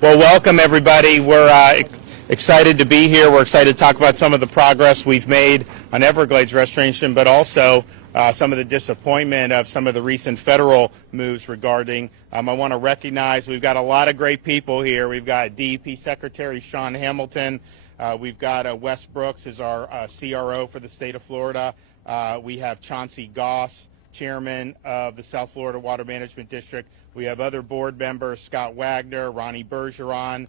Well, welcome everybody. We're excited to be here. We're excited to talk about some of the progress we've made on Everglades restoration, but also some of the disappointment of some of the recent federal moves regarding. I want to recognize we've got a lot of great people here. We've got DEP Secretary Sean Hamilton. We've got Wes Brooks as our CRO for the state of Florida. We have Chauncey Goss, Chairman of the South Florida Water Management District. We have other board members, Scott Wagner, Ronnie Bergeron,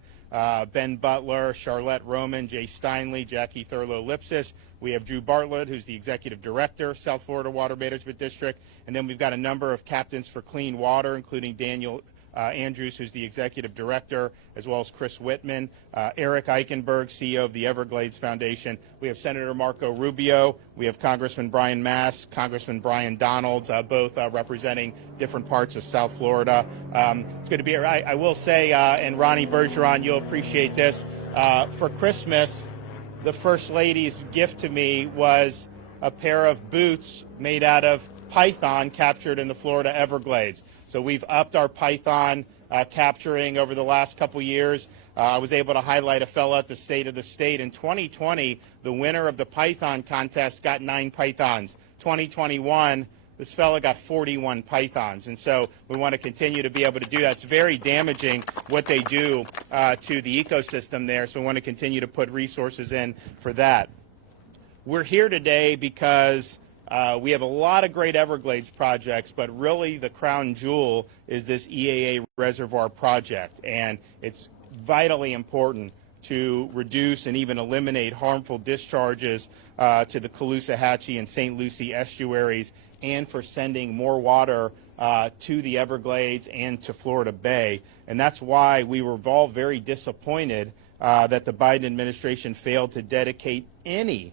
Ben Butler, Charlotte Roman, Jay Steinley, Jackie Thurlow-Lipsish. We have Drew Bartlett, who's the Executive Director, South Florida Water Management District. And then we've got a number of captains for clean water, including Daniel Andrews, who's the Executive Director, as well as Chris Whitman, Eric Eichenberg, CEO of the Everglades Foundation. We have Senator Marco Rubio. We have Congressman Brian Mast, Congressman Brian Donalds, both representing different parts of South Florida. It's good to be here. I will say, and Ronnie Bergeron, you'll appreciate this, for Christmas, the First Lady's gift to me was a pair of boots made out of python captured in the Florida Everglades. So we've upped our python capturing over the last couple years. I was able to highlight a fellow at the State of the State. In 2020, the winner of the python contest got 9 pythons. 2021, this fella got 41 pythons. And so we want to continue to be able to do that. It's very damaging what they do to the ecosystem there. So we want to continue to put resources in for that. We're here today because we have a lot of great Everglades projects, but really the crown jewel is this EAA reservoir project, and it's vitally important to reduce and even eliminate harmful discharges to the Caloosahatchee and St. Lucie estuaries, and for sending more water to the Everglades and to Florida Bay. And that's why we were all very disappointed that the Biden administration failed to dedicate any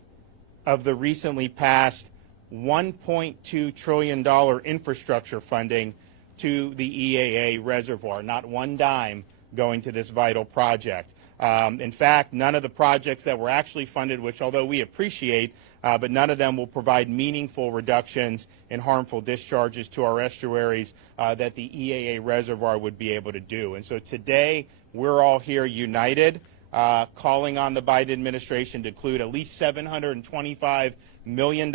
of the recently passed $1.2 trillion infrastructure funding to the EAA reservoir, not one dime going to this vital project. In fact, none of the projects that were actually funded, which although we appreciate, but none of them will provide meaningful reductions in harmful discharges to our estuaries that the EAA reservoir would be able to do. And so today, we're all here united, calling on the Biden administration to include at least $725 million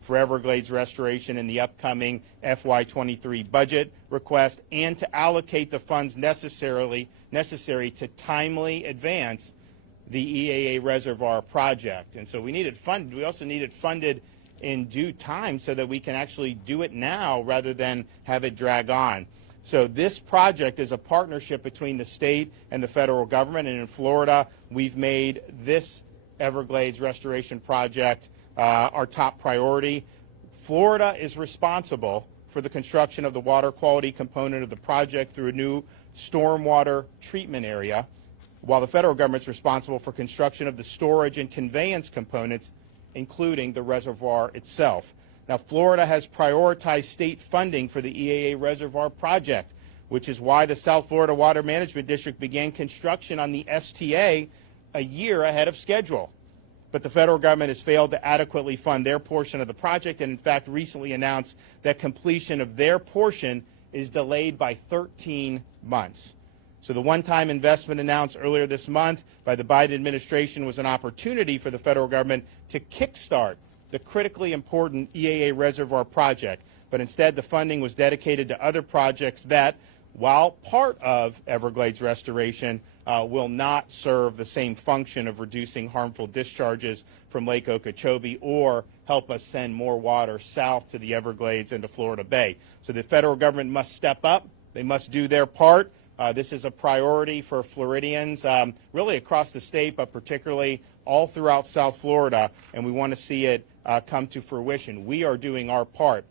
for Everglades restoration in the upcoming FY23 budget request, and to allocate the funds necessary to timely advance the EAA reservoir project. And so we need it funded. We also need it funded in due time so that we can actually do it now rather than have it drag on. So this project is a partnership between the state and the federal government, and in Florida, we've made this Everglades restoration project our top priority. Florida is responsible for the construction of the water quality component of the project through a new stormwater treatment area, while the federal government is responsible for construction of the storage and conveyance components, including the reservoir itself. Now, Florida has prioritized state funding for the EAA reservoir project, which is why the South Florida Water Management District began construction on the STA a year ahead of schedule. But the federal government has failed to adequately fund their portion of the project, and in fact recently announced that completion of their portion is delayed by 13 months. So the one-time investment announced earlier this month by the Biden administration was an opportunity for the federal government to kickstart the critically important EAA reservoir project. But instead, the funding was dedicated to other projects that, while part of Everglades restoration, will not serve the same function of reducing harmful discharges from Lake Okeechobee or help us send more water south to the Everglades and to Florida Bay. So the federal government must step up. They must do their part. This is a priority for Floridians really across the state, but particularly all throughout South Florida, and we want to see it come to fruition. We are doing our part.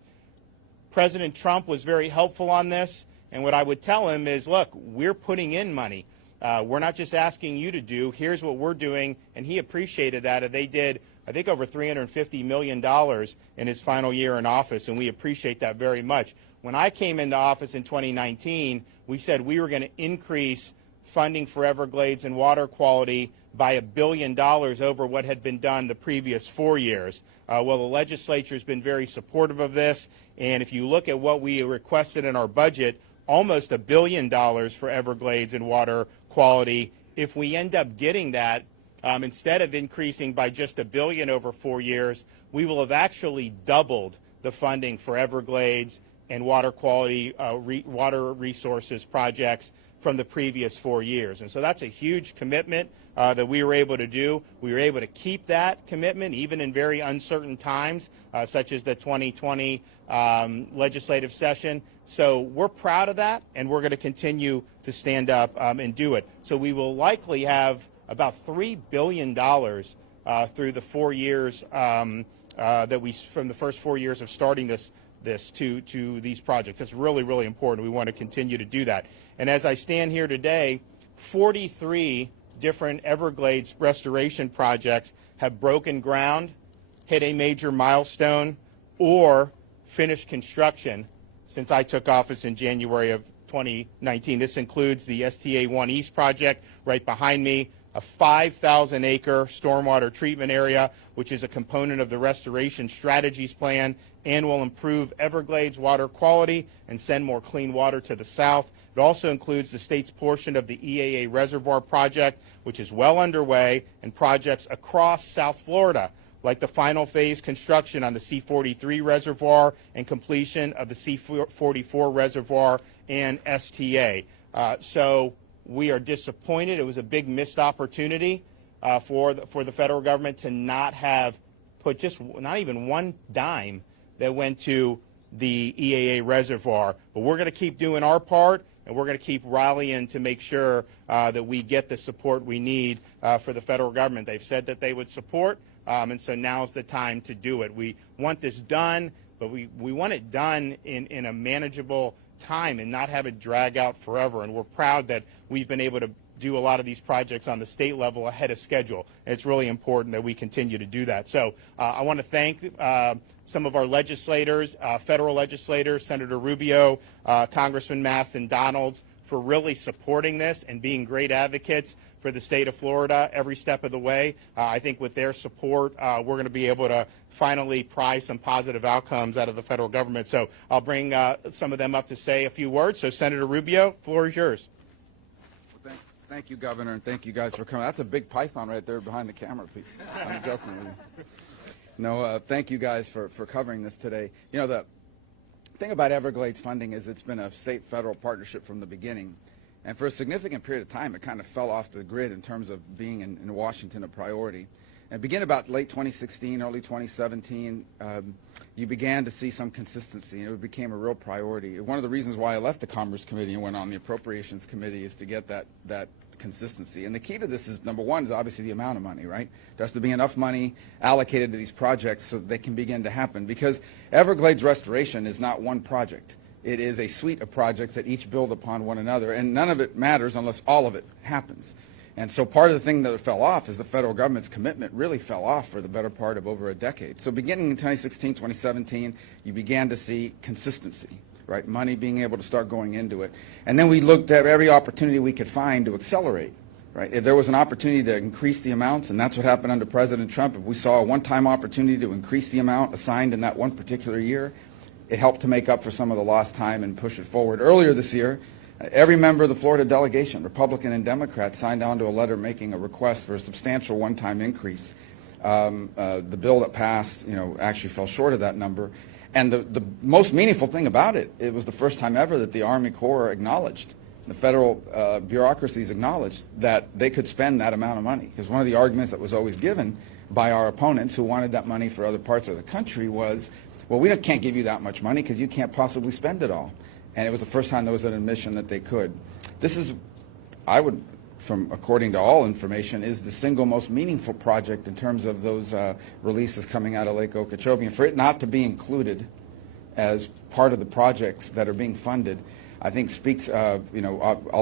President Trump was very helpful on this, and what I would tell him is, look, we're putting in money. We're not just asking you to do. Here's what we're doing, and he appreciated that. They did, I think, over $350 million in his final year in office, and we appreciate that very much. When I came into office in 2019, we said we were going to increase funding for Everglades and water quality by $1 billion over what had been done the previous 4 years. Well, the legislature has been very supportive of this, and if you look at what we requested in our budget, almost $1 billion for Everglades and water quality. If we end up getting that, instead of increasing by just $1 billion over 4 years, we will have actually doubled the funding for Everglades and water quality, water resources projects from the previous 4 years. And so that's a huge commitment that we were able to do. We were able to keep that commitment even in very uncertain times, such as the 2020 legislative session. So we're proud of that, and we're going to continue to stand up and do it. So we will likely have about $3 billion through the 4 years from the first 4 years of starting this to these projects. That's really, really important. We want to continue to do that. And as I stand here today, 43 different Everglades restoration projects have broken ground, hit a major milestone, or finished construction since I took office in January of 2019. This includes the STA 1 East project right behind me, a 5,000-acre stormwater treatment area, which is a component of the Restoration Strategies Plan and will improve Everglades water quality and send more clean water to the south. It also includes the state's portion of the EAA Reservoir project, which is well underway, and projects across South Florida, like the final phase construction on the C-43 reservoir and completion of the C-44 reservoir and STA. So we are disappointed. It was a big missed opportunity for the federal government to not have put not even one dime that went to the EAA reservoir. But we're going to keep doing our part, and we're going to keep rallying to make sure that we get the support we need for the federal government. They've said that they would support, and so now's the time to do it. We want this done, but we want it done in a manageable time and not have it drag out forever. And we're proud that we've been able to do a lot of these projects on the state level ahead of schedule. And it's really important that we continue to do that. So I want to thank some of our legislators, federal legislators, Senator Rubio, Congressman Maston Donalds, for really supporting this and being great advocates for the state of Florida every step of the way. I think with their support, we're going to be able to finally prize some positive outcomes out of the federal government. So I'll bring some of them up to say a few words. So Senator Rubio, floor is yours. Well, thank you, Governor, and thank you guys for coming. That's a big python right there behind the camera. I'm joking with you. No, thank you guys for covering this today. You know, the thing about Everglades funding is it's been a state-federal partnership from the beginning. And for a significant period of time, it kind of fell off the grid in terms of being in Washington a priority. And beginning about late 2016, early 2017, you began to see some consistency, and it became a real priority. One of the reasons why I left the Commerce Committee and went on the Appropriations Committee is to get that consistency. And the key to this is, number one, is obviously the amount of money, right? There has to be enough money allocated to these projects so that they can begin to happen. Because Everglades restoration is not one project. It is a suite of projects that each build upon one another, and none of it matters unless all of it happens. And so part of the thing that fell off is the federal government's commitment really fell off for the better part of over a decade. So beginning in 2016, 2017, you began to see consistency, right? Money being able to start going into it. And then we looked at every opportunity we could find to accelerate, right? If there was an opportunity to increase the amounts, and that's what happened under President Trump, if we saw a one-time opportunity to increase the amount assigned in that one particular year, it helped to make up for some of the lost time and push it forward. Earlier this year, every member of the Florida delegation, Republican and Democrat, signed on to a letter making a request for a substantial one-time increase. The bill that passed, actually fell short of that number. And the most meaningful thing about it, it was the first time ever that the Army Corps acknowledged, the federal bureaucracies acknowledged that they could spend that amount of money. Because one of the arguments that was always given by our opponents who wanted that money for other parts of the country was, well, we can't give you that much money because you can't possibly spend it all. And it was the first time there was an admission that they could. This is, according to all information, is the single most meaningful project in terms of those releases coming out of Lake Okeechobee. And for it not to be included as part of the projects that are being funded, I think speaks, I'll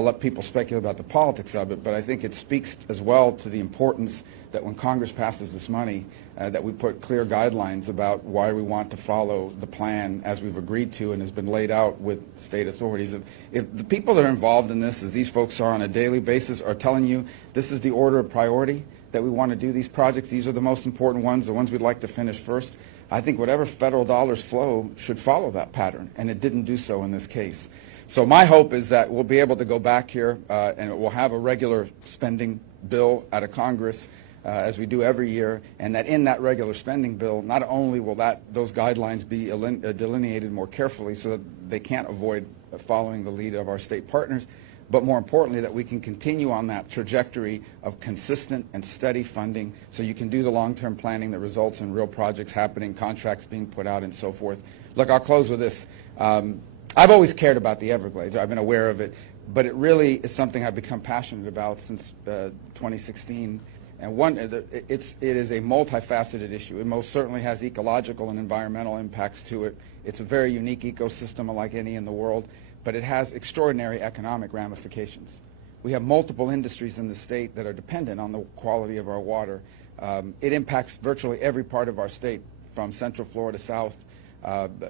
let people speculate about the politics of it, but I think it speaks as well to the importance that when Congress passes this money, that we put clear guidelines about why we want to follow the plan as we've agreed to and has been laid out with state authorities. If the people that are involved in this, as these folks are on a daily basis, are telling you this is the order of priority that we want to do these projects, these are the most important ones, the ones we'd like to finish first, I think whatever federal dollars flow should follow that pattern, and it didn't do so in this case. So my hope is that we'll be able to go back here and we'll have a regular spending bill out of Congress as we do every year, and that in that regular spending bill, not only will those guidelines be delineated more carefully so that they can't avoid following the lead of our state partners, but more importantly, that we can continue on that trajectory of consistent and steady funding so you can do the long-term planning that results in real projects happening, contracts being put out, and so forth. Look, I'll close with this. I've always cared about the Everglades. I've been aware of it, but it really is something I've become passionate about since 2016. And it is a multifaceted issue. It most certainly has ecological and environmental impacts to it. It's a very unique ecosystem unlike any in the world, but it has extraordinary economic ramifications. We have multiple industries in the state that are dependent on the quality of our water. It impacts virtually every part of our state, from Central Florida south.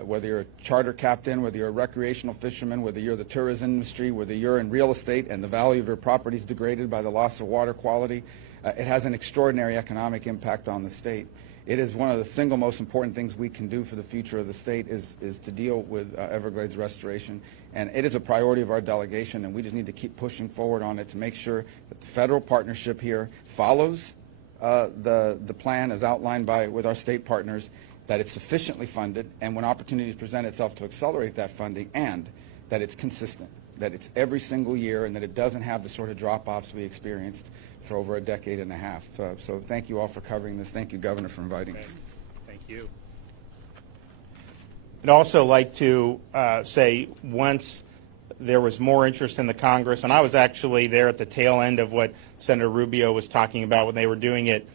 Whether you're a charter captain, whether you're a recreational fisherman, whether you're the tourism industry, whether you're in real estate and the value of your property is degraded by the loss of water quality, it has an extraordinary economic impact on the state. It is one of the single most important things we can do for the future of the state is to deal with Everglades restoration. And it is a priority of our delegation, and we just need to keep pushing forward on it to make sure that the federal partnership here follows the plan as outlined with our state partners, that it's sufficiently funded, and when opportunities present itself to accelerate that funding, and that it's consistent, that it's every single year, and that it doesn't have the sort of drop-offs we experienced for over a decade and a half. So thank you all for covering this. Thank you, Governor, for inviting us. Thank you. I'd also like to say, once there was more interest in the Congress, and I was actually there at the tail end of what Senator Rubio was talking about when they were doing it,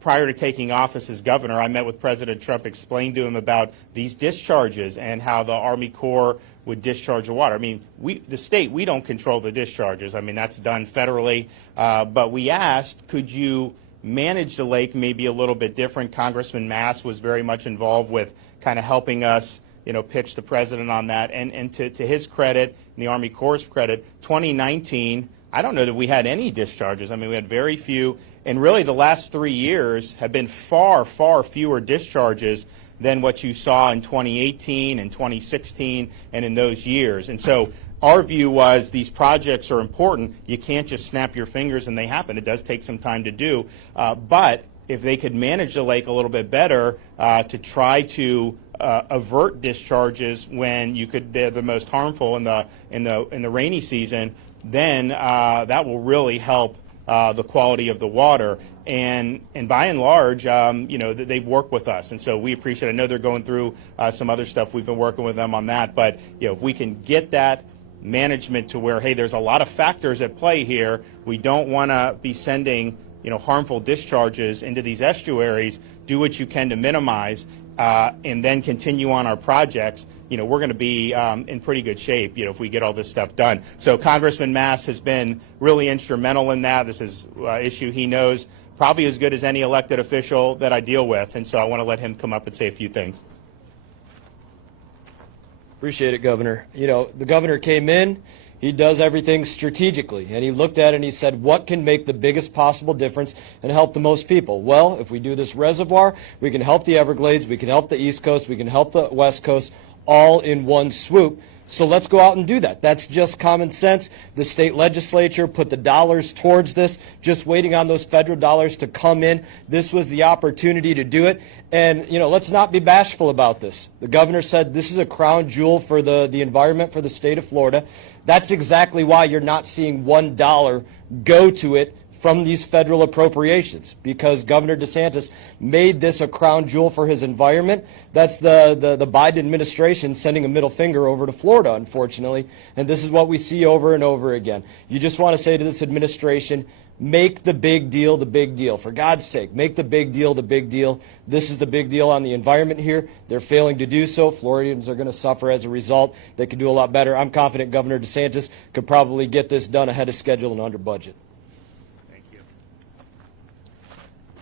prior to taking office as governor, I met with President Trump, explained to him about these discharges and how the Army Corps would discharge the water. I mean, the state, we don't control the discharges. I mean, that's done federally. But we asked, could you manage the lake maybe a little bit different? Congressman Mass was very much involved with kind of helping us, pitch the president on that. And to his credit, and the Army Corps' credit, 2019, I don't know that we had any discharges. I mean, we had very few. And really, the last 3 years have been far, far fewer discharges than what you saw in 2018 and 2016 and in those years. And so our view was these projects are important. You can't just snap your fingers and they happen. It does take some time to do. But if they could manage the lake a little bit better to try to avert discharges when they're the most harmful in the rainy season, then that will really help the quality of the water. And by and large, they've worked with us, and so we appreciate it. I know they're going through some other stuff. We've been working with them on that, but if we can get that management to where, hey, there's a lot of factors at play here. We don't want to be sending harmful discharges into these estuaries. Do what you can to minimize, and then continue on our projects. We're going to be in pretty good shape, if we get all this stuff done. So Congressman Mass has been really instrumental in that. This is an issue he knows probably as good as any elected official that I deal with, and so I want to let him come up and say a few things. Appreciate it, Governor. The governor came in, he does everything strategically, and he looked at it and he said, what can make the biggest possible difference and help the most people? Well, if we do this reservoir, we can help the Everglades, we can help the East Coast, we can help the West Coast, all in one swoop. So let's go out and do that. That's just common sense. The state legislature put the dollars towards this, just waiting on those federal dollars to come in. This was the opportunity to do it. And, let's not be bashful about this. The governor said this is a crown jewel for the environment for the state of Florida. That's exactly why you're not seeing $1 go to it from these federal appropriations, because Governor DeSantis made this a crown jewel for his environment. That's the Biden administration sending a middle finger over to Florida, unfortunately, and this is what we see over and over again. You just want to say to this administration, make the big deal the big deal. For God's sake, make the big deal the big deal. This is the big deal on the environment here. They're failing to do so. Floridians are going to suffer as a result. They could do a lot better. I'm confident Governor DeSantis could probably get this done ahead of schedule and under budget.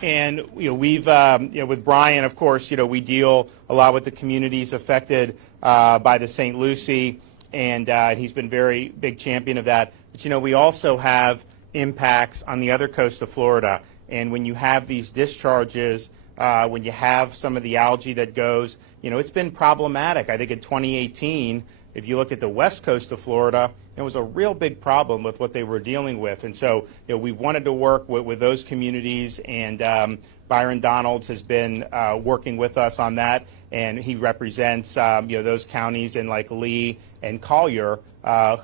And we've with Brian, of course, we deal a lot with the communities affected by the St. Lucie, and he's been very big champion of that. But we also have impacts on the other coast of Florida, and when you have these discharges, when you have some of the algae that goes, it's been problematic. I think in 2018 if you look at the west coast of Florida, it was a real big problem with what they were dealing with. And so, we wanted to work with those communities, and Byron Donalds has been working with us on that, and he represents those counties in like Lee and Collier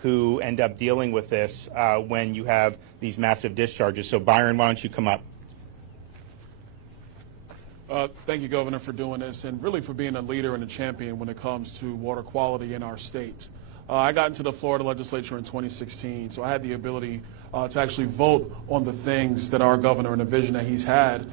who end up dealing with this when you have these massive discharges. So Byron, why don't you come up? Thank you, Governor, for doing this and really for being a leader and a champion when it comes to water quality in our state. I got into the Florida legislature in 2016, so I had the ability to actually vote on the things that our governor and the vision that he's had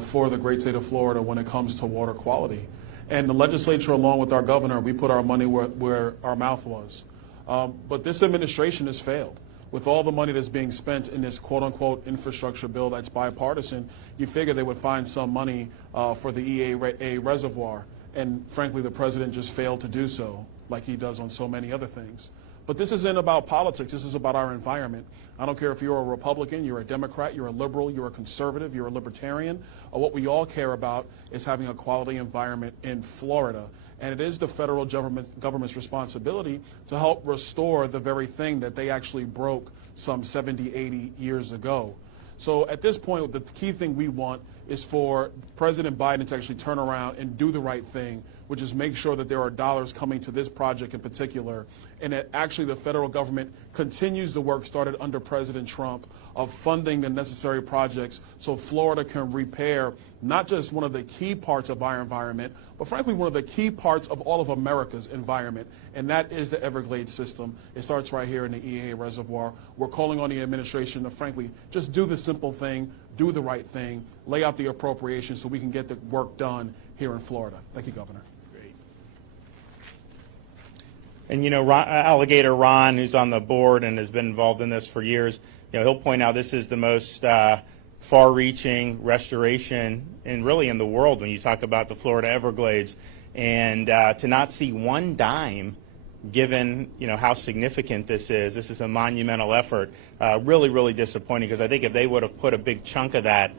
for the great state of Florida when it comes to water quality. And the legislature, along with our governor, we put our money where our mouth was. But this administration has failed. With all the money that's being spent in this quote-unquote infrastructure bill that's bipartisan, you figure they would find some money for the EA reservoir. And frankly, the president just failed to do so, like he does on so many other things. But this isn't about politics. This is about our environment. I don't care if you're a Republican, you're a Democrat, you're a liberal, you're a conservative, you're a libertarian. What we all care about is having a quality environment in Florida. And it is the federal government's responsibility to help restore the very thing that they actually broke some 70, 80 years ago. So at this point, the key thing we want is for President Biden to actually turn around and do the right thing, which is make sure that there are dollars coming to this project in particular, and that actually the federal government continues the work started under President Trump of funding the necessary projects so Florida can repair not just one of the key parts of our environment, but frankly one of the key parts of all of America's environment, and that is the Everglades system. It starts right here in the EA reservoir. We're calling on the administration to frankly just do the simple thing, do the right thing, lay out the appropriations so we can get the work done here in Florida. Thank you, Governor. And Alligator Ron, who's on the board and has been involved in this for years, he'll point out this is the most far-reaching restoration in the world when you talk about the Florida Everglades, and to not see one dime given how significant this is a monumental effort. Really disappointing, because I think if they would have put a big chunk of that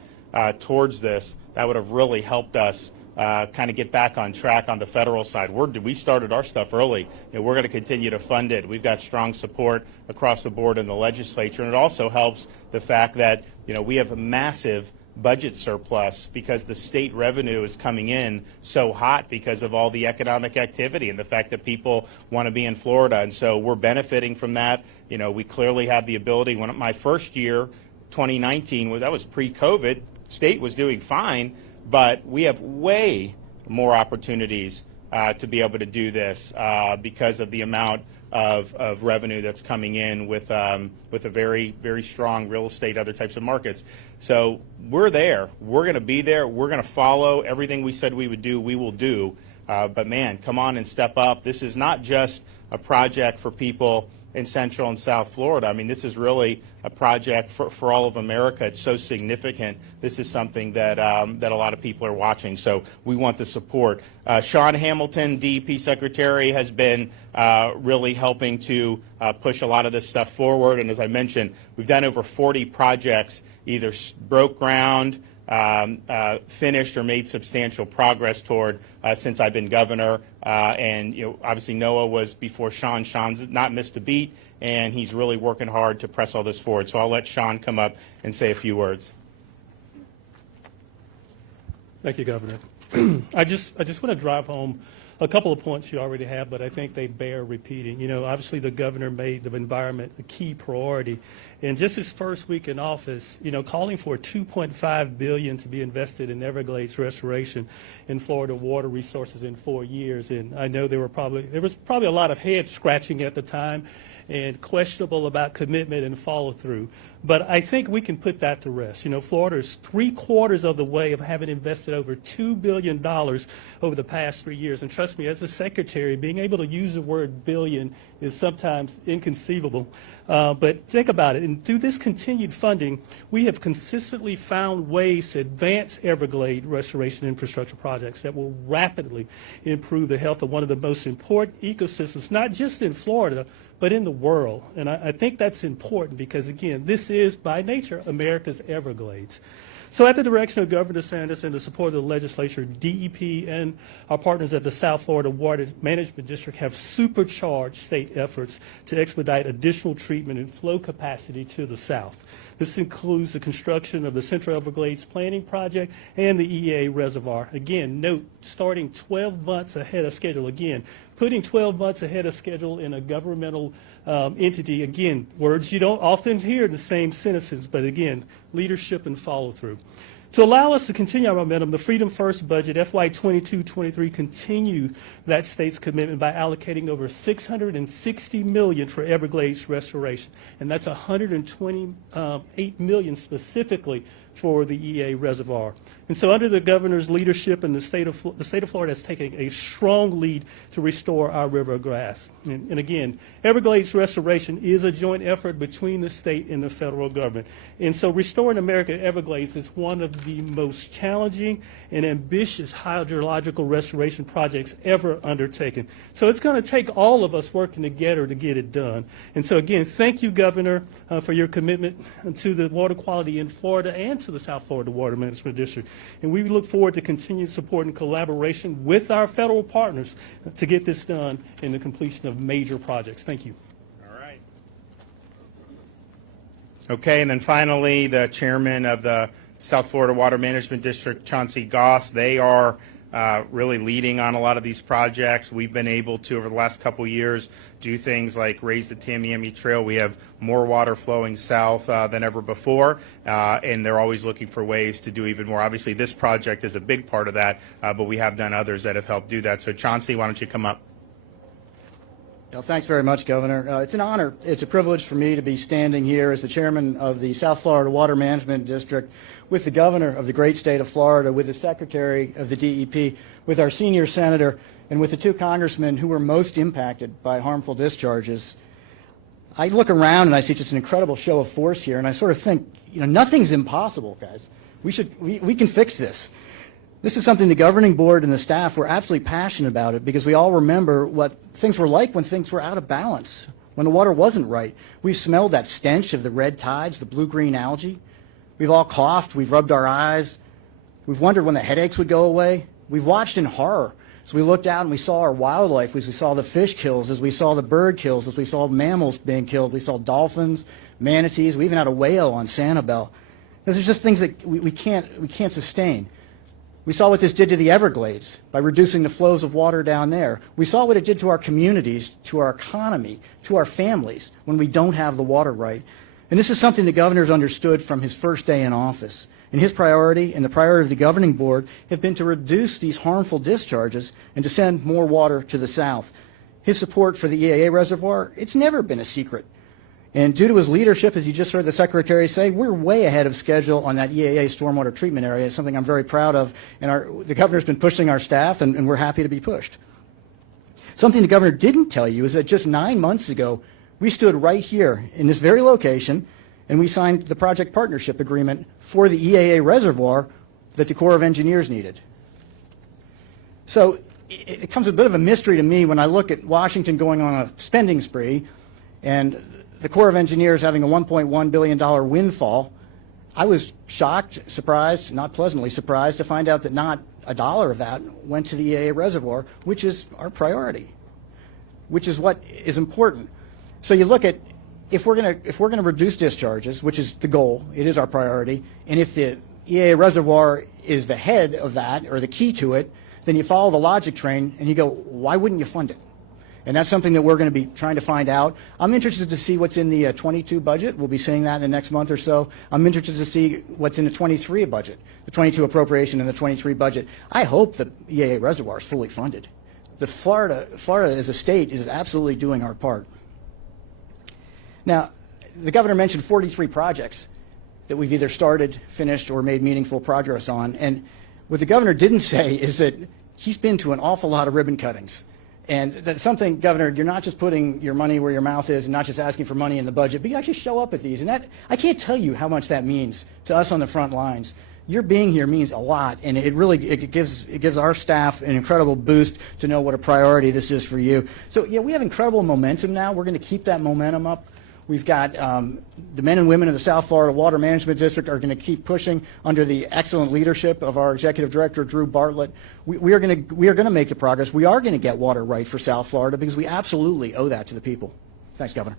towards this, that would have really helped us kind of get back on track on the federal side. We started our stuff early. We're going to continue to fund it. We've got strong support across the board in the legislature, and it also helps the fact that we have a massive budget surplus because the state revenue is coming in so hot because of all the economic activity and the fact that people want to be in Florida, and so we're benefiting from that. We clearly have the ability. When my first year, 2019, that was pre-COVID, state was doing fine. But we have way more opportunities to be able to do this because of the amount of revenue that's coming in with a very strong real estate, other types of markets. So we're there. We're going to be there. We're going to follow everything we said we would do. We will do. But man, come on and step up. This is not just a project for people in Central and South Florida. I mean, this is really a project for all of America. It's so significant. This is something that that a lot of people are watching. So we want the support. Sean Hamilton, DEP Secretary, has been really helping to push a lot of this stuff forward. And as I mentioned, we've done over 40 projects, either broke ground, finished, or made substantial progress toward since I've been governor. And obviously Noah was before Sean. Sean's not missed a beat, and he's really working hard to press all this forward. So I'll let Sean come up and say a few words. Thank you, Governor. I just want to drive home a couple of points you already have, but I think they bear repeating. Obviously the governor made the environment a key priority. And just his first week in office, calling for $2.5 billion to be invested in Everglades restoration in Florida water resources in 4 years. And I know there was probably a lot of head scratching at the time and questionable about commitment and follow through. But I think we can put that to rest. Florida is 3/4 of the way of having invested over $2 billion over the past 3 years. And trust me, as a secretary, being able to use the word billion is sometimes inconceivable. But think about it, and through this continued funding, we have consistently found ways to advance Everglades restoration infrastructure projects that will rapidly improve the health of one of the most important ecosystems, not just in Florida, but in the world. And I think that's important because, again, this is, by nature, America's Everglades. So at the direction of Governor DeSantis and the support of the legislature, DEP and our partners at the South Florida Water Management District have supercharged state efforts to expedite additional treatment and flow capacity to the south. This includes the construction of the Central Everglades Planning Project and the EA Reservoir. Again, note, starting 12 months ahead of schedule. Again, putting 12 months ahead of schedule in a governmental entity, again, words you don't often hear in the same sentences, but again, leadership and follow through. To allow us to continue our momentum, the Freedom First budget, FY 22-23, continue that state's commitment by allocating over $660 million for Everglades restoration, and that's $128 million specifically for the EA Reservoir. And so under the governor's leadership, and the state of Florida has taken a strong lead to restore our river grass. And again, Everglades restoration is a joint effort between the state and the federal government. And so restoring American Everglades is one of the most challenging and ambitious hydrological restoration projects ever undertaken. So it's going to take all of us working together to get it done. And so again, thank you, Governor, for your commitment to the water quality in Florida and to the South Florida Water Management District. And we look forward to continued support and collaboration with our federal partners to get this done in the completion of major projects. Thank you. All right. Okay, and then finally, the chairman of the South Florida Water Management District, Chauncey Goss. They are really leading on a lot of these projects. We've been able to, over the last couple of years, do things like raise the Tamiami Trail. We have more water flowing south than ever before, and they're always looking for ways to do even more. Obviously, this project is a big part of that, but we have done others that have helped do that. So, Chauncey, why don't you come up? Well, thanks very much, Governor. It's an honor. It's a privilege for me to be standing here as the chairman of the South Florida Water Management District with the governor of the great state of Florida, with the secretary of the DEP, with our senior senator, and with the two congressmen who were most impacted by harmful discharges. I look around and I see just an incredible show of force here, and I sort of think, you know, nothing's impossible, guys. We can fix this. This is something the governing board and the staff were absolutely passionate about it, because we all remember what things were like when things were out of balance, when the water wasn't right. We smelled that stench of the red tides, the blue-green algae. We've all coughed. We've rubbed our eyes. We've wondered when the headaches would go away. We've watched in horror. So we looked out and we saw our wildlife, as we saw the fish kills, as we saw the bird kills, as we saw mammals being killed. We saw dolphins, manatees. We even had a whale on Sanibel. Those are just things that we can't sustain. We saw what this did to the Everglades by reducing the flows of water down there. We saw what it did to our communities, to our economy, to our families when we don't have the water right. And this is something the governor's understood from his first day in office. And his priority and the priority of the governing board have been to reduce these harmful discharges and to send more water to the south. His support for the EAA reservoir, it's never been a secret. And due to his leadership, as you just heard the secretary say, we're way ahead of schedule on that EAA stormwater treatment area. It's something I'm very proud of, and the governor's been pushing our staff, and we're happy to be pushed. Something the governor didn't tell you is that just 9 months ago, we stood right here in this very location, and we signed the project partnership agreement for the EAA reservoir that the Corps of Engineers needed. So it becomes a bit of a mystery to me when I look at Washington going on a spending spree and the Corps of Engineers having a $1.1 billion windfall. I was shocked, surprised, not pleasantly surprised to find out that not a dollar of that went to the EAA reservoir, which is our priority, which is what is important. So you look at, if we're going to reduce discharges, which is the goal, it is our priority, and if the EAA reservoir is the head of that or the key to it, then you follow the logic train and you go, why wouldn't you fund it? And that's something that we're going to be trying to find out. I'm interested to see what's in the 22 budget. We'll be seeing that in the next month or so. I'm interested to see what's in the 23 budget, the 22 appropriation and the 23 budget. I hope the EAA reservoir is fully funded. The Florida as a state is absolutely doing our part. Now, the governor mentioned 43 projects that we've either started, finished, or made meaningful progress on. And what the governor didn't say is that he's been to an awful lot of ribbon cuttings. And that's something, Governor, you're not just putting your money where your mouth is and not just asking for money in the budget, but you actually show up at these. And that, I can't tell you how much that means to us on the front lines. Your being here means a lot, and it gives our staff an incredible boost to know what a priority this is for you. So yeah, we have incredible momentum now. We're going to keep that momentum up. We've got the men and women of the South Florida Water Management District are going to keep pushing under the excellent leadership of our Executive Director, Drew Bartlett. We are going to make the progress. We are going to get water right for South Florida because we absolutely owe that to the people. Thanks, Governor.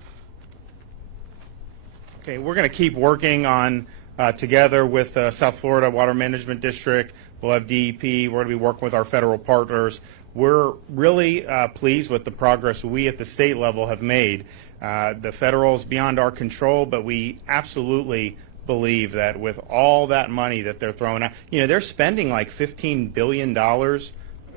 Okay, we're going to keep working on together with South Florida Water Management District. We'll have DEP. We're going to be working with our federal partners. We're really pleased with the progress we at the state level have made. The federal is beyond our control, but we absolutely believe that with all that money that they're throwing out, they're spending like $15 billion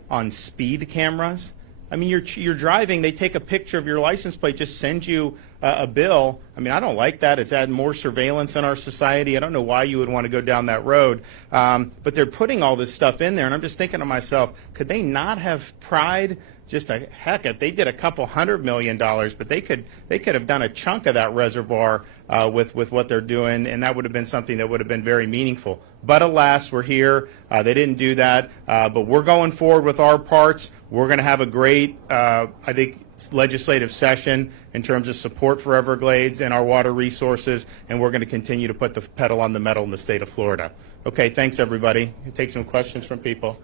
on speed cameras. I mean, you're driving, they take a picture of your license plate, just send you a bill. I mean, I don't like that. It's adding more surveillance in our society. I don't know why you would want to go down that road. But they're putting all this stuff in there, and I'm just thinking to myself, could they not have pried just a heck if they did a couple $100 million, but they could have done a chunk of that reservoir with what they're doing, and that would have been something that would have been very meaningful. But alas, we're here. They didn't do that, but we're going forward with our parts. We're going to have a great, I think, legislative session in terms of support for Everglades and our water resources, and we're going to continue to put the pedal on the metal in the state of Florida. Okay, thanks everybody. We'll take some questions from people.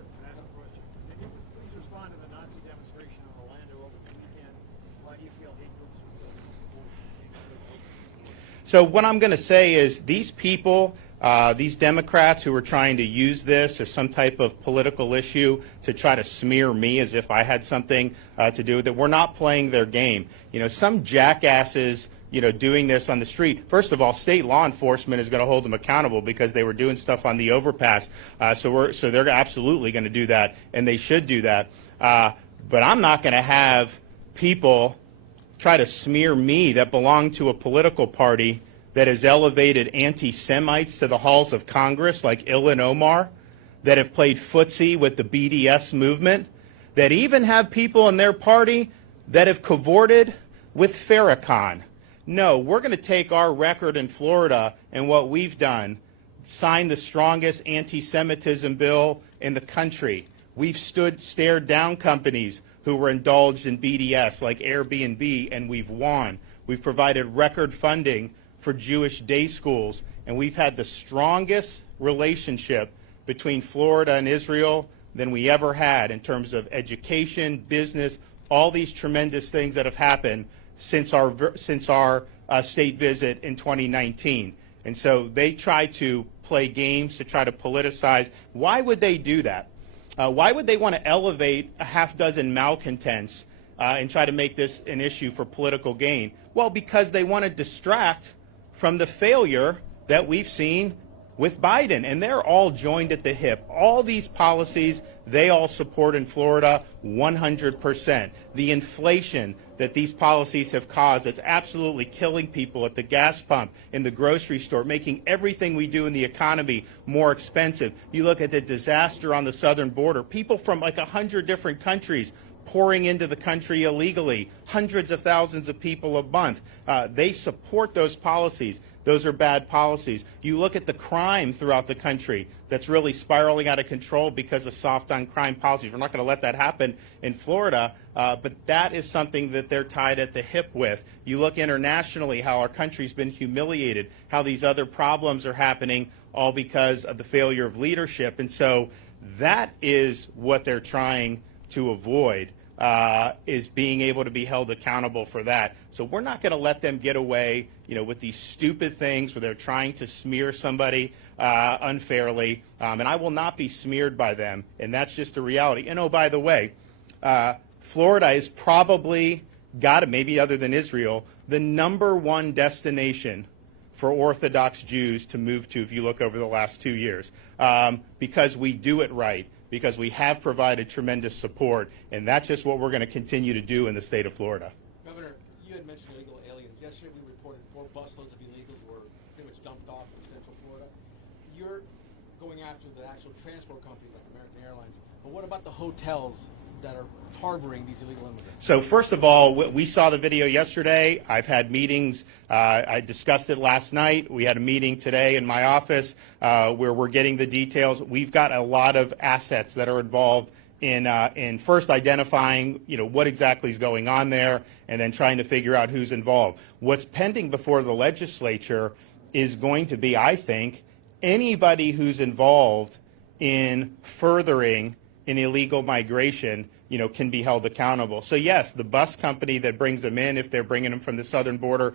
So what I'm going to say is these people, these Democrats who are trying to use this as some type of political issue to try to smear me as if I had something to do with it, we're not playing their game. Some jackasses, doing this on the street. First of all, state law enforcement is going to hold them accountable because they were doing stuff on the overpass. So they're absolutely going to do that, and they should do that. But I'm not going to have people try to smear me that belong to a political party that has elevated anti-Semites to the halls of Congress like Ilhan Omar, that have played footsie with the BDS movement, that even have people in their party that have cavorted with Farrakhan. No, we're going to take our record in Florida and what we've done, sign the strongest anti-Semitism bill in the country. We've stared down companies who were indulged in BDS like Airbnb, and we've won. We've provided record funding for Jewish day schools, and we've had the strongest relationship between Florida and Israel than we ever had in terms of education, business, all these tremendous things that have happened since our state visit in 2019. And so they try to play games to try to politicize. Why would they do that? Why would they want to elevate a half dozen malcontents and try to make this an issue for political gain? Well, because they want to distract from the failure that we've seen with Biden, and they're all joined at the hip. All these policies, they all support in Florida 100%. The inflation that these policies have caused, that's absolutely killing people at the gas pump, in the grocery store, making everything we do in the economy more expensive. You look at the disaster on the southern border, people from like 100 different countries pouring into the country illegally, hundreds of thousands of people a month. They support those policies. Those are bad policies. You look at the crime throughout the country that's really spiraling out of control because of soft on crime policies. We're not going to let that happen in Florida, but that is something that they're tied at the hip with. You look internationally how our country's been humiliated, how these other problems are happening all because of the failure of leadership. And so that is what they're trying to avoid. Is being able to be held accountable for that. So we're not going to let them get away, with these stupid things where they're trying to smear somebody unfairly. And I will not be smeared by them. And that's just the reality. And oh, by the way, Florida is probably maybe other than Israel, the #1 destination for Orthodox Jews to move to if you look over the last 2 years, because we do it right, because we have provided tremendous support, and that's just what we're going to continue to do in the state of Florida. Governor, you had mentioned illegal aliens. Yesterday we reported 4 busloads of illegals were pretty much dumped off in Central Florida. You're going after the actual transport companies like American Airlines, but what about the hotels that are harboring these illegal immigrants? So first of all, we saw the video yesterday. I've had meetings. I discussed it last night. We had a meeting today in my office where we're getting the details. We've got a lot of assets that are involved in first identifying, what exactly is going on there, and then trying to figure out who's involved. What's pending before the legislature is going to be, I think, anybody who's involved in furthering an illegal migration, can be held accountable. So yes, the bus company that brings them in, if they're bringing them from the southern border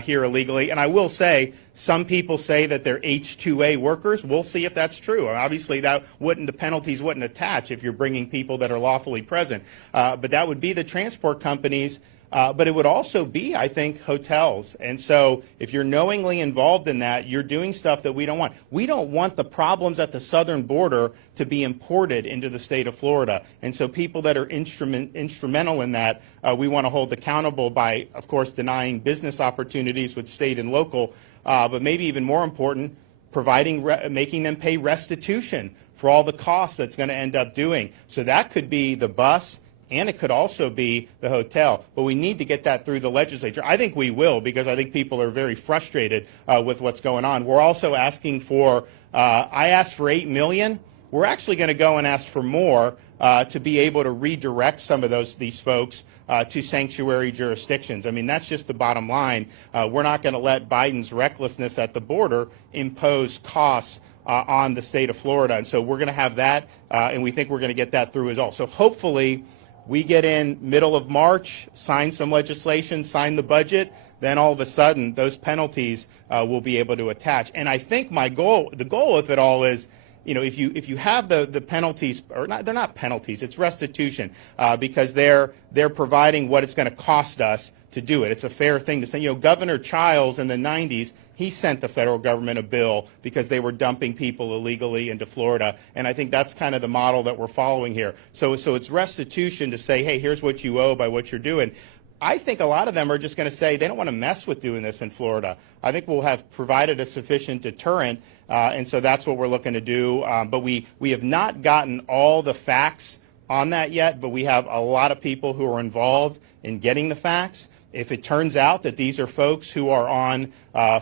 here illegally, and I will say, some people say that they're H-2A workers. We'll see if that's true. Obviously, the penalties wouldn't attach if you're bringing people that are lawfully present. But that would be the transport companies. But it would also be, I think, hotels. And so if you're knowingly involved in that, you're doing stuff that we don't want. We don't want the problems at the southern border to be imported into the state of Florida. And so people that are instrumental in that, we want to hold accountable by, of course, denying business opportunities with state and local, but maybe even more important, making them pay restitution for all the costs that's going to end up doing. So that could be the bus, and it could also be the hotel. But we need to get that through the legislature. I think we will, because I think people are very frustrated with what's going on. We're also asking for, I asked for $8 million. We're actually going to go and ask for more to be able to redirect some of these folks to sanctuary jurisdictions. I mean, that's just the bottom line. We're not going to let Biden's recklessness at the border impose costs on the state of Florida. And so we're going to have that, and we think we're going to get that through as well. So hopefully, we get in middle of March, sign some legislation, sign the budget, then all of a sudden those penalties will be able to attach. And I think the goal of it all is, if you have the penalties, or not, they're not penalties, it's restitution, because they're providing what it's going to cost us to do it. It's a fair thing to say. Governor Childs in the 90s, he sent the federal government a bill because they were dumping people illegally into Florida. And I think that's kind of the model that we're following here. So it's restitution to say, hey, here's what you owe by what you're doing. I think a lot of them are just going to say they don't want to mess with doing this in Florida. I think we'll have provided a sufficient deterrent, and so that's what we're looking to do. But we have not gotten all the facts on that yet, but we have a lot of people who are involved in getting the facts. If it turns out that these are folks who are on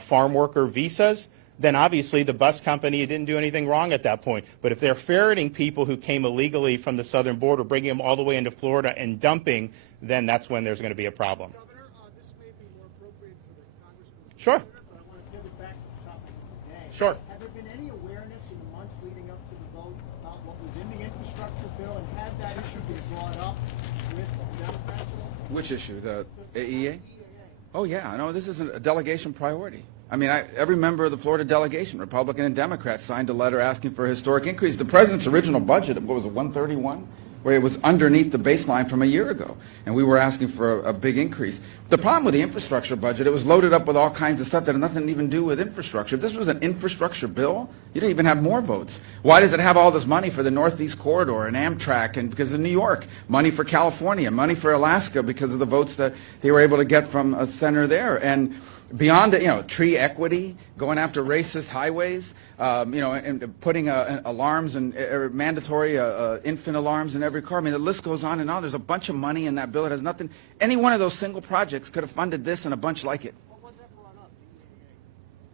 farm worker visas, then obviously the bus company didn't do anything wrong at that point. But if they're ferreting people who came illegally from the southern border, bringing them all the way into Florida and dumping, then that's when there's going to be a problem. Governor, this may be more appropriate for the congressman. Sure. But I want to pivot back to the topic of the day. Sure. Have there been any awareness in the months leading up to the vote about what was in the infrastructure bill, and had that issue been brought up with the Democrats at all? Which issue? The AEA? Oh, yeah. No, this is a delegation priority. I mean, every member of the Florida delegation, Republican and Democrat, signed a letter asking for a historic increase. The president's original budget, what was it, 131? Where it was underneath the baseline from a year ago. And we were asking for a big increase. The problem with the infrastructure budget, it was loaded up with all kinds of stuff that had nothing to even do with infrastructure. If this was an infrastructure bill, you didn't even have more votes. Why does it have all this money for the Northeast Corridor and Amtrak and because of New York? Money for California, money for Alaska because of the votes that they were able to get from a senator there. And beyond it, tree equity, going after racist highways, and putting alarms and mandatory infant alarms in every car. I mean, the list goes on and on. There's a bunch of money in that bill. It has nothing. Any one of those single projects could have funded this and a bunch like it. Was that brought up?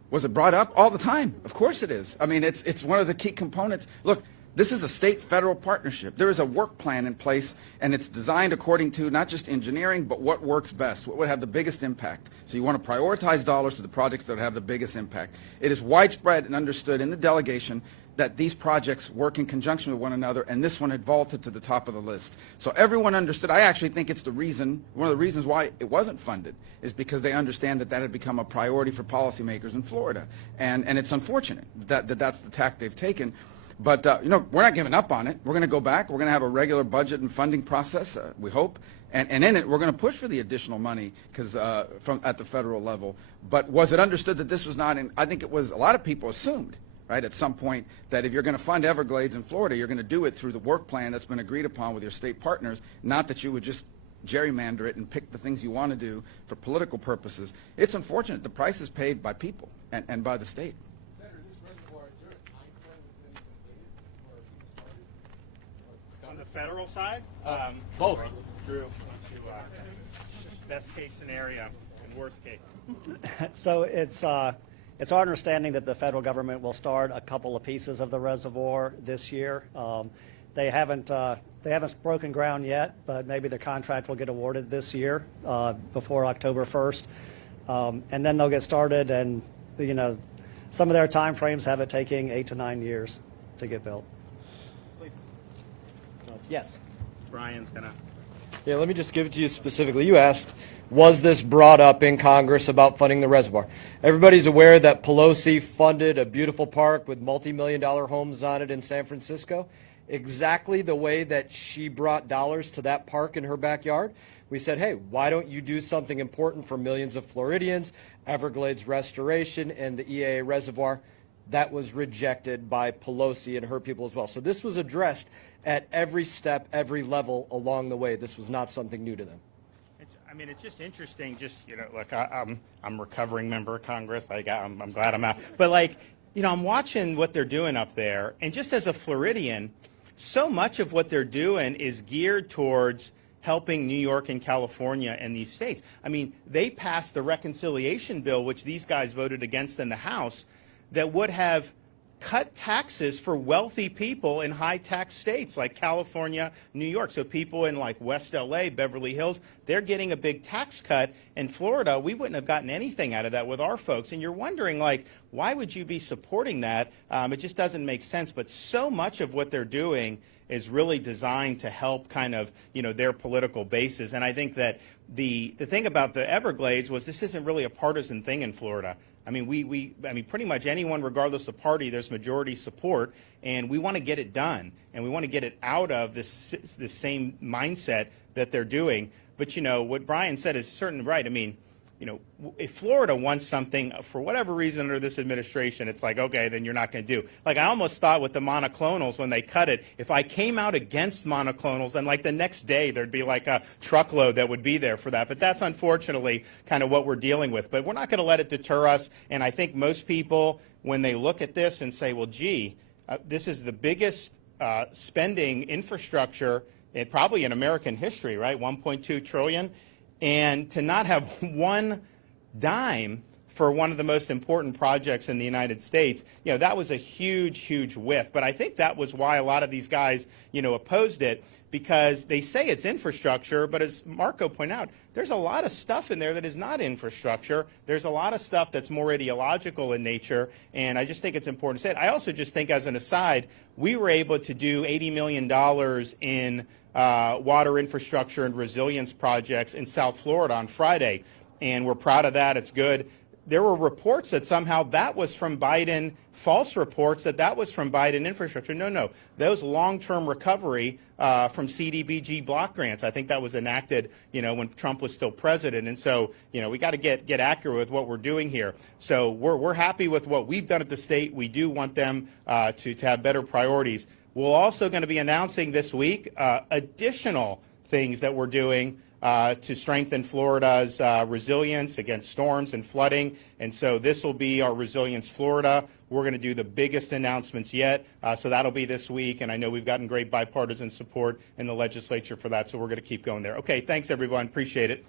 Was it brought up? All the time. Of course it is. I mean, it's one of the key components. Look, this is a state-federal partnership. There is a work plan in place, and it's designed according to not just engineering, but what works best, what would have the biggest impact. So you want to prioritize dollars to the projects that have the biggest impact. It is widespread and understood in the delegation that these projects work in conjunction with one another, and this one had vaulted to the top of the list. So everyone understood. I actually think it's one of the reasons why it wasn't funded, is because they understand that had become a priority for policymakers in Florida. And it's unfortunate that that's the tack they've taken. But, we're not giving up on it. We're going to go back. We're going to have a regular budget and funding process, we hope. And in it, we're going to push for the additional money at the federal level. But was it understood that this was not I think it was, a lot of people assumed, right, at some point, that if you're going to fund Everglades in Florida, you're going to do it through the work plan that's been agreed upon with your state partners, not that you would just gerrymander it and pick the things you want to do for political purposes. It's unfortunate. The price is paid by people and by the state. on the federal side? Both. Drew, best case scenario and worst case. So it's our understanding that the federal government will start a couple of pieces of the reservoir this year. They haven't broken ground yet, but maybe the contract will get awarded this year before October 1st, and then they'll get started. And some of their time frames have it taking 8 to 9 years to get built. Yes. Brian's gonna. Yeah, let me just give it to you specifically. You asked, was this brought up in Congress about funding the reservoir? Everybody's aware that Pelosi funded a beautiful park with multi-million-dollar homes on it in San Francisco, exactly the way that she brought dollars to that park in her backyard. We said, hey, why don't you do something important for millions of Floridians, Everglades restoration, and the EAA reservoir? That was rejected by Pelosi and her people as well. So this was addressed at every step, every level along the way. This was not something new to them. It's just interesting. Look, I'm a recovering member of Congress. I'm glad I'm out. But I'm watching what they're doing up there, and just as a Floridian, so much of what they're doing is geared towards helping New York and California and these states. They passed the reconciliation bill, which these guys voted against in the House, that would have cut taxes for wealthy people in high-tax states like California, New York. So people in West LA, Beverly Hills, they're getting a big tax cut. In Florida, we wouldn't have gotten anything out of that with our folks. And you're wondering, why would you be supporting that? It just doesn't make sense. But so much of what they're doing is really designed to help kind of, their political bases. And I think that the thing about the Everglades was this isn't really a partisan thing in Florida. Pretty much anyone, regardless of party, there's majority support, and we want to get it done, and we want to get it out of this same mindset that they're doing. But what Brian said is certainly right. If Florida wants something for whatever reason under this administration, it's okay, then you're not going to do. I almost thought with the monoclonals when they cut it, if I came out against monoclonals, then the next day there'd be a truckload that would be there for that. But that's unfortunately kind of what we're dealing with. But we're not going to let it deter us. And I think most people, when they look at this and say, well, gee, this is the biggest spending infrastructure probably in American history, right? $1.2 trillion. And to not have one dime for one of the most important projects in the United States, that was a huge, huge whiff. But I think that was why a lot of these guys, opposed it, because they say it's infrastructure, but as Marco pointed out, there's a lot of stuff in there that is not infrastructure. There's a lot of stuff that's more ideological in nature, and I just think it's important to say it. I also just think, as an aside, we were able to do $80 million in water infrastructure and resilience projects in South Florida on Friday, and we're proud of that. It's good. There were reports that somehow that was from Biden, false reports that was from Biden infrastructure. No. Those long-term recovery from CDBG block grants. I think that was enacted, when Trump was still president. And so, we got to get accurate with what we're doing here. So we're happy with what we've done at the state. We do want them to have better priorities. We're also going to be announcing this week additional things that we're doing to strengthen Florida's resilience against storms and flooding. And so this will be our Resilience Florida. We're going to do the biggest announcements yet. So that'll be this week. And I know we've gotten great bipartisan support in the legislature for that. So we're going to keep going there. Okay, thanks, everyone. Appreciate it.